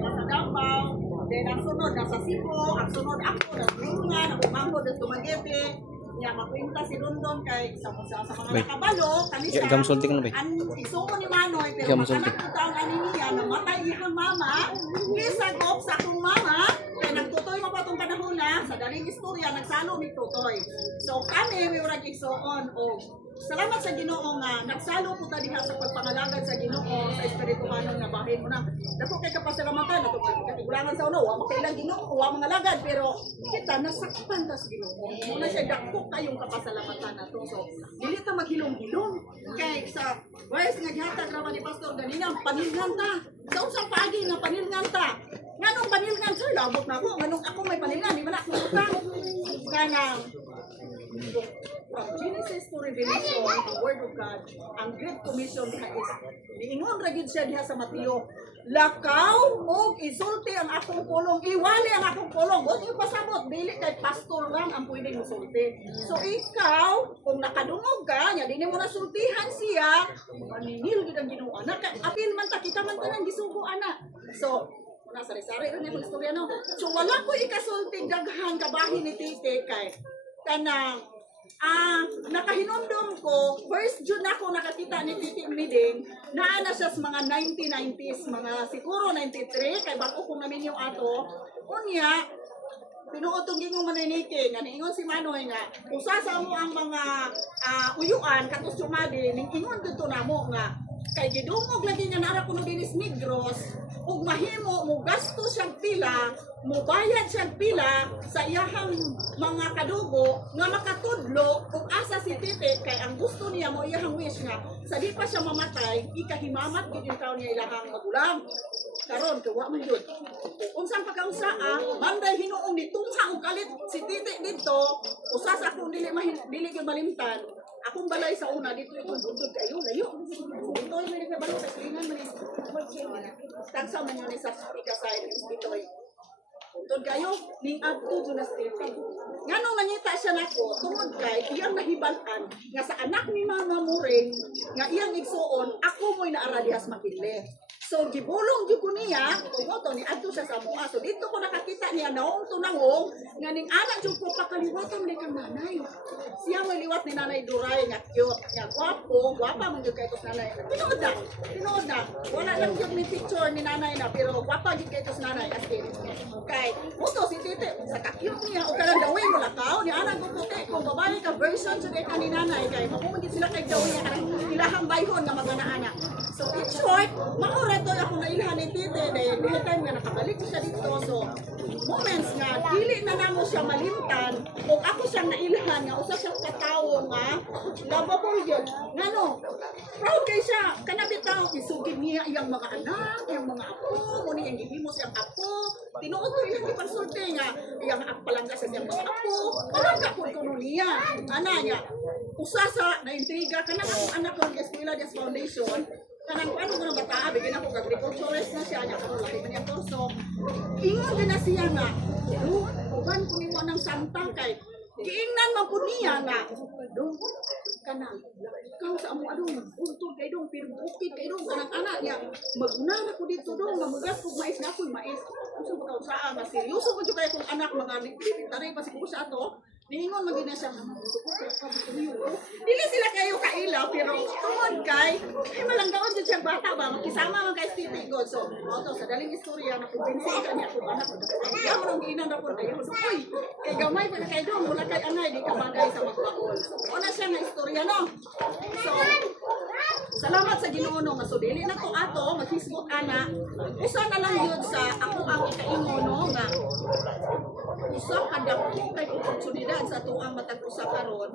nasa Davao, then ang sunod nasa Cebu, ang sunod ako, nagulungan, ako manghod, at Dumaguete, niya makwinta si London kay sa mga nakabalo, kami siya, ang isuko ni Manoy, pero makanak ko taong ani niya, namatay iyang mama, isagop sa akong mama, kaya nagtutoy mo pa itong panahon na, sa daling istorya, nagsalo ni Tutoy. So kami, may urag igsoon, o salamat sa Ginoo nga nagsalo po ta diha sa pagpangalagad sa Ginoo sa espirituhanong nga bahin mo na. Dako kay kapasalamatan ato katigulangan sa ulo, wa makailang Ginoo, wa mga lagad pero kita nasaktan ta sa Ginoo. Muna siya dako kayong kapasalamatan nato. So dili ta maghilom-hilom kay sa verse nga gihatag ra ni Pastor ganina panilngan ta. Sa unsang paagi nga panilngan ta. Nganong panilngan sir labot na ako, nganong ako may panilngan, di man ako utang. Kanang from Genesis to Revelation, the Word of God, ang Great Commission diha is, niingon ra gyud siya diha sa Mateo, lakaw o isulti ang akong pulong, iwali ang akong pulong. Huwag yung pasabot, dili kay pastor lang ang pwedeng masulti. So ikaw, kung nakadungog ka, di mo nasultihan siya, maninil gyud ang Ginoo. Apil man ta, kita man ta nang gisugo ana. So, sari-sari rin yung istorya no. So wala ko ikasulti daghan kabahin ni Tite kay kanang nakahinumdum ko, first June ako nakakita ni Titi Miding, naa na siya sa mga 1990s, mga siguro 93, kay bago kong namin yung ato, unya, pinuotong gingong maniniki, nga niingon si Manoy nga, usa sa mo ang mga uyuan, katos sumadi, ningingon dito na mo nga, kay gidungog lagi nga nara kuno dinis Negros, ug mahimo mo gasto siyang pila, mo bayad siyang pila sa iyahang mga kadugo nga makatudlo ug asa si Tite kay ang gusto niya mo iyahang wish nga sa di pa siya mamatay ikahimamat gid yung taon niya ilahang magulang karon kawa man jud unsang pagkaunsaa manday hinuong nitungha og kalit si Tite dito usa sa akong dili gyud malimtan akong balay sa una dito yung bundod kayo layo dito yung may nagabalo sa klingan man tagsa man yun sa ikasay dito tungod kayo ning adto jud na Steve nganong nangita siya nako tungod kay iyang nahibalan nga sa anak ni Mama Muring nga iyang igsuon ako mo'y naara dihas makili. So gibulong jud ko niya kumoto ni adto siya sa mua. So dito ko nakakita niya naong tunangong nga ning anak jud ko pakaliwaton ni kang nanay. Siya may liwat ni Nanay Duray nga cute, nga gwapo, gwapa man jud kay tos nanay. Tinuod na. Wala lang jud ni picture ni nanay na pero gwapa jud kay tos nanay as in. Kay moto si Tite sa ka-cute niya o kanang daway mo lakaw ni anak ko puti kung babae ka version jud kay ni nanay kay makumagid sila kay daway niya kanang ilahang bayhon nga magana-anak. So in short, maura to ako nailhan ni Tite dahil the time nga nakabalik siya dito. So moments nga dili na namo siya malimtan kung ako siyang nailhan nga usa siyang katawo nga lovable yun. Ngano? Proud kay siya kanabitaw isugid niya iyang mga anak, iyang mga apo, muni ang gihimo siyang apo. Tinuod ko ilang ipansulti nga iyang palangga sa siyang mga apo. Palangga ko kuno niya. Ana niya. Usa sa naintriga kanang akong anak ko Eskwela Des Foundation. Kanang ano ko na bata, bigyan ako agriculturist na siya, niya karoon laki man yung kurso. Ingon din na siya nga, uban ko nimo ng santang kay, giingnan man po niya nga, kanang, ikaw sa amo adong, untod kay dong, pero bukid kay dong, kanang anak niya, magunang ako dito dong, mamugas kong mais na ako'y mais. Kung sa bakaw saan, na seryoso ko dyan kaya kung anak, mga taray pa siguro sa ato, niingon magina siya dili sila kayo kailaw pero tungod kay malanggaon jud siyang bata ba makisama man kay Titi God so auto sa daling istorya na kumbinsi kanya kung anak ko kaya mo nang giinan na po kayo so uy kay gamay pa na kay dong wala kay anay di ka bagay sa magbaon una siya nga istorya no so salamat sa Ginoo nga so dili na to ato maghisgot ana usa na lang yun sa ako ang ikaingon no nga usa ka dako kay oportunidad sa tuang matag usa karon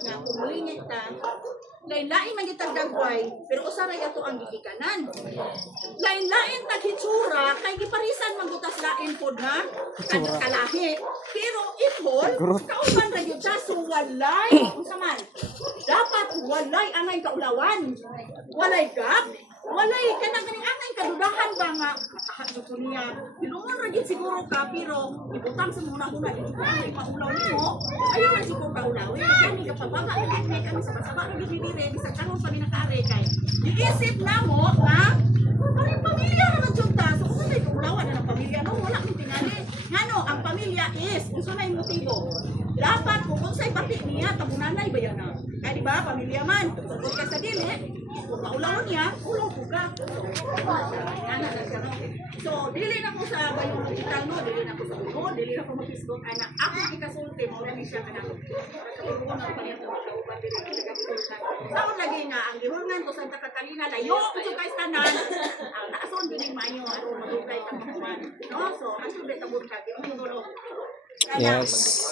nga kung mulingit ta lain-lain man gitag dagway pero usa ra ato ang gigikanan lain-lain tag hitsura kay giparisan man butas lain pod na kalahi pero ifol kauban ra gyud siya so walay unsa man dapat walay angay kaulawan walay gap walay kanang kaning angay kadudahan ba nga makahanyo ko niya dilungon ra gyud siguro ka pero ibutang sa muna dito ay maulaw nimo ayaw man siguro kaulawin kani ka pabaga kami sa kasaba ra gyud dire bisag karon pa ni nakaare kay giisip namo nga ari pamilya ra man jud ta so kung may kaulawan pamilya is, kung saan yung motibo. Dapat kung unsay pati niya, tabunanay ba yan na? Kaya di ba, pamilya man, kung ka sa dili, kung maulawon niya, ulaw po ka. So, dili na ko sa biological, no? Dili na ko sa ulo, dili na ko mag-isgot, anak. Ako ikasulti, mauna ni siya ka na. Nakatubuhan ang panito, makauban, dili na nagkakulutan. Saan lagi nga, ang gihulngan ko Santa Catalina, layo ko sa guys tanan. Ang naason, dili maayo, ano, magugay ka makuman. No? So, ang sulit ang burka, di mo siguro. Yes.